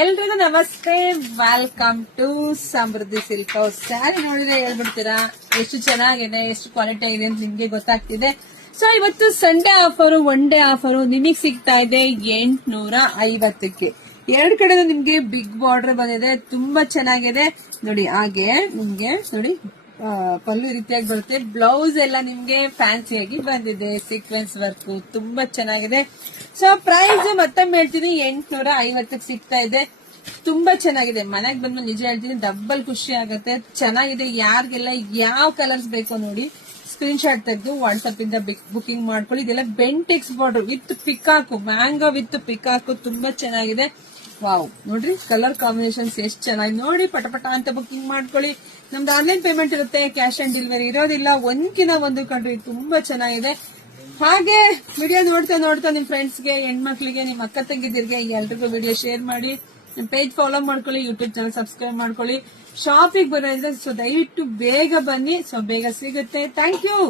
ಎಲ್ರಿಗೂ ನಮಸ್ತೆ, welcome to Samruddhi silk house. Sari ನೋಡಿದ್ರೆ ಹೇಳ್ಬಿಡ್ತೀರಾ ಎಷ್ಟು ಚೆನ್ನಾಗಿದೆ, ಎಷ್ಟು ಕ್ವಾಲಿಟಿ ಆಗಿದೆ ಅಂತ ನಿಮ್ಗೆ ಗೊತ್ತಾಗ್ತಿದೆ. ಸೊ ಇವತ್ತು Sunday offer, one day offer ನಿಮಗ್ ಸಿಗ್ತಾ ಇದೆ 850ಕ್ಕೆ. ಎರಡು ಕಡೆ ನಿಮ್ಗೆ ಬಿಗ್ ಬಾರ್ಡರ್ ಬಂದಿದೆ, ತುಂಬಾ ಚೆನ್ನಾಗಿದೆ ನೋಡಿ. ಹಾಗೆ ನಿಮ್ಗೆ ನೋಡಿ ಪಲ್ಲು ರೀತಿಯಾಗಿ ಬರುತ್ತೆ. ಬ್ಲೌಸ್ ಎಲ್ಲ ನಿಮ್ಗೆ ಫ್ಯಾನ್ಸಿಯಾಗಿ ಬಂದಿದೆ, ಸೀಕ್ವೆನ್ಸ್ ವರ್ಕ್ ತುಂಬಾ ಚೆನ್ನಾಗಿದೆ. ಸೊ ಪ್ರೈಸ್ ಮತ್ತೊಮ್ಮೆ ಹೇಳ್ತೀನಿ, 850ಕ್ಕೆ ಸಿಗ್ತಾ ಇದೆ. ತುಂಬಾ ಚೆನ್ನಾಗಿದೆ. ಮನೆಗೆ ಬಂದ್ಮೇಲೆ ನಿಜ ಹೇಳ್ತೀನಿ, ಡಬಲ್ ಖುಷಿ ಆಗುತ್ತೆ. ಚೆನ್ನಾಗಿದೆ. ಯಾರಿಗೆಲ್ಲ ಯಾವ ಕಲರ್ಸ್ ಬೇಕೋ ನೋಡಿ, ಸ್ಕ್ರೀನ್ ಶಾಟ್ ತೆಗೆದು ವಾಟ್ಸ್ಆಪ್ ಇಂದ ಬುಕಿಂಗ್ ಮಾಡ್ಕೊಳ್ಳಿ. ಇದೆಲ್ಲ Bentex border with peacock, mango with peacock, ತುಂಬಾ ಚೆನ್ನಾಗಿದೆ. ವಾವ್, ನೋಡ್ರಿ ಕಲರ್ ಕಾಂಬಿನೇಷನ್ಸ್ ಎಷ್ಟು ಚೆನ್ನಾಗಿ ನೋಡಿ. ಪಟಪಟ ಅಂತ ಬುಕಿಂಗ್ ಮಾಡ್ಕೊಳ್ಳಿ. ನಮ್ದು ಆನ್ಲೈನ್ ಪೇಮೆಂಟ್ ಇರುತ್ತೆ, ಕ್ಯಾಶ್ ಆನ್ ಡೆಲಿವರಿ ಇರೋದಿಲ್ಲ. ಒಂದ್ಕಿನ ಒಂದು ಕಂಡ್ರಿ ತುಂಬಾ ಚೆನ್ನಾಗಿದೆ. ಹಾಗೆ ವಿಡಿಯೋ ನೋಡ್ತಾ ನಿಮ್ ಫ್ರೆಂಡ್ಸ್ಗೆ, ಹೆಣ್ಮಕ್ಳಿಗೆ, ನಿಮ್ ಅಕ್ಕ ತಂಗಿದಿರ್ಗೆ ಎಲ್ರಿಗೂ ವಿಡಿಯೋ ಶೇರ್ ಮಾಡಿ. ನಿಮ್ ಪೇಜ್ ಫಾಲೋ ಮಾಡ್ಕೊಳ್ಳಿ, ಯೂಟ್ಯೂಬ್ ಚಾನಲ್ ಸಬ್ಸ್ಕ್ರೈಬ್ ಮಾಡ್ಕೊಳ್ಳಿ. ಶಾಪಿಗೆ ಬರೋದ್ರಿಂದ ಸೊ ದಯವಿಟ್ಟು ಬೇಗ ಬನ್ನಿ, ಸೊ ಬೇಗ ಸಿಗುತ್ತೆ. Thank you.